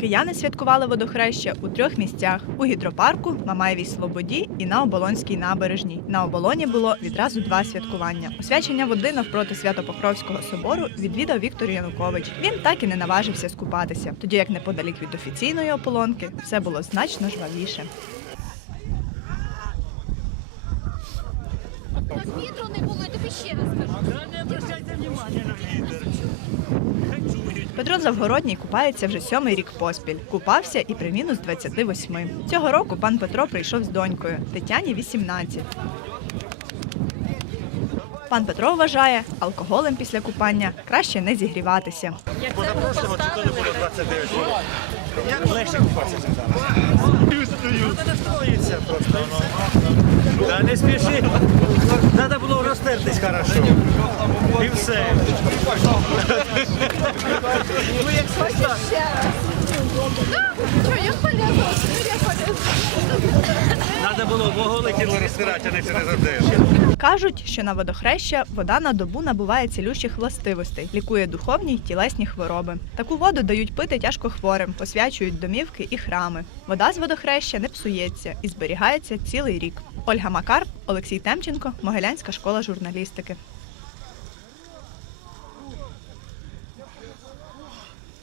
Кияни святкували водохреща у трьох місцях: у гідропарку, Мамаєвій Слободі і на Оболонській набережній. На оболоні було відразу два святкування. Освячення води навпроти Свято-Покровського собору відвідав Віктор Янукович. Він так і не наважився скупатися, тоді як неподалік від офіційної ополонки все було значно жвавіше. Вітру не було, я тобі ще раз кажу. Петро Завгородній купається вже сьомий рік поспіль. Купався і при мінус 28. Цього року пан Петро прийшов з донькою Тетяні 18. Пан Петро вважає, алкоголем після купання краще не зігріватися. Чи коли було 29 років. Легше купатися зараз? Не. Треба було розтертись хорошо. І все. Ну як так. Чого, я полезла, я полезла. Треба було воголи тіло розтирати, а не все не. Кажуть, що на водохреща вода на добу набуває цілющих властивостей, лікує духовні й тілесні хвороби. Таку воду дають пити тяжко хворим, посвячують домівки і храми. Вода з водохреща не псується і зберігається цілий рік. Ольга Макар, Олексій Темченко, Могилянська школа журналістики.